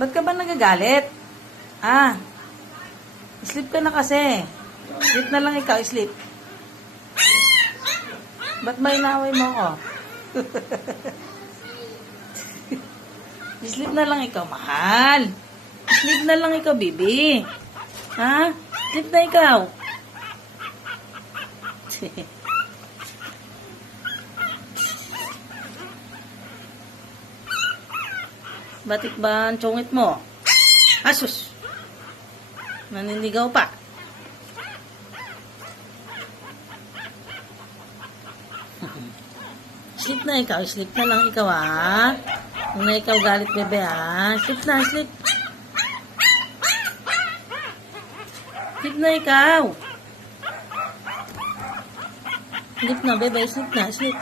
Ba't ka ba nagagalit? Ah, sleep ka na kasi. Sleep na lang ikaw, sleep. Ba't may inaway mo ako? Sleep na lang ikaw, mahal. Sleep na lang ikaw, baby. Ha? Sleep na ikaw. Batik ba ang tsungit mo? Asus! Naninigaw pa. Sleep na ikaw. Sleep na lang ikaw, ha? Huwag na ikaw galit, bebe, ha? Sleep na, sleep. Sleep na ikaw. Sleep na, bebe. Sleep na, sleep.